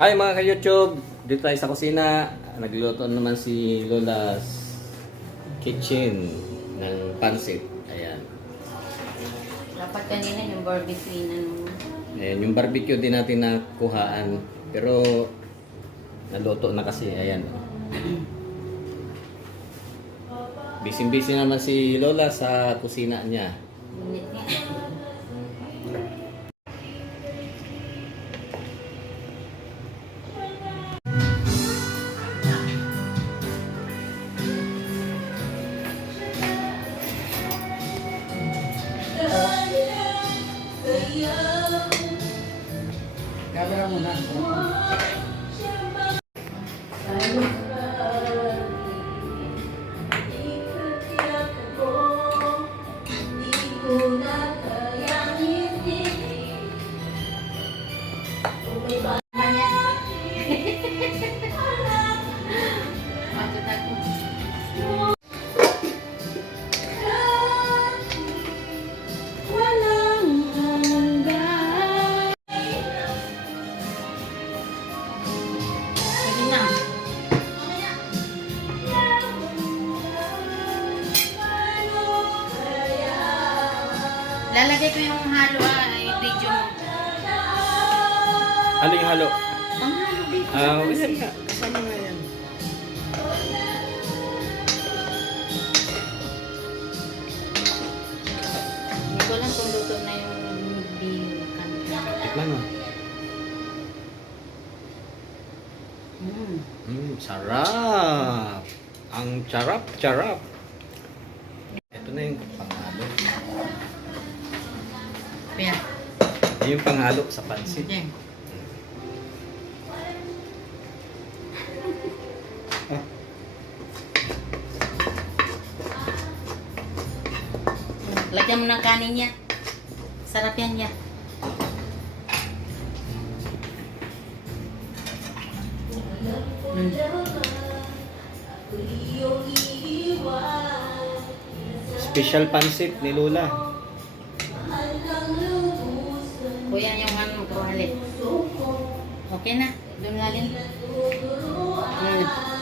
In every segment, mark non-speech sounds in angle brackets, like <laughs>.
Hi mga ka-YouTube! Dito tayo sa kusina. Nagluluto naman si Lola's Kitchen ng pansit. Ayan. Dapat kanina yung barbecue na nung... Ayan, yung barbecue din natin nakuhaan. Pero naluto na kasi. Ayan. Busy-busy naman si Lola sa kusina niya. Camera muna. Lalagay ko yung halo ah, yung video mo. Ano yung halo? Ang halo dito. Ah, yan nga. Kasama nga yan. Hindi ko lang kung luto na yung bilukan. Tikman mo. Mm. Mm, sarap! Ang charap, charap! Ito na yung panghalo. Kaya, Ito yung panghalo sa pansit. sige. Lagyan mo ng kanin niya. Sarap yan niya. Mm. Special pansit ni Lola. Kuya yung ano, kuhali. Okay na. Doon nga din. Mm.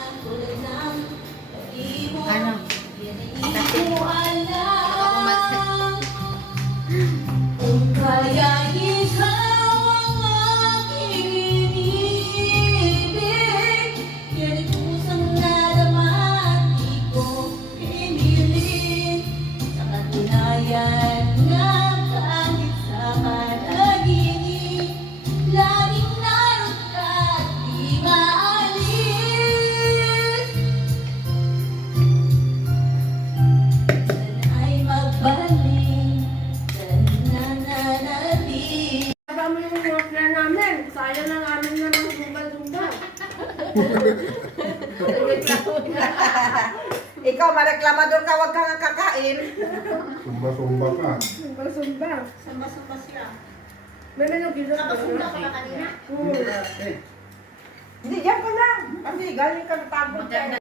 <laughs> Ikaw, mareklamador ka, huwag kang kakain. Sumba-sumba ka. Zumba-zumba. Samba-samba siya May menong gila ka Nakasunda ka na kanina? Oo. Hindi, diyan ka lang. Kasi galing ka na pagod. Maganda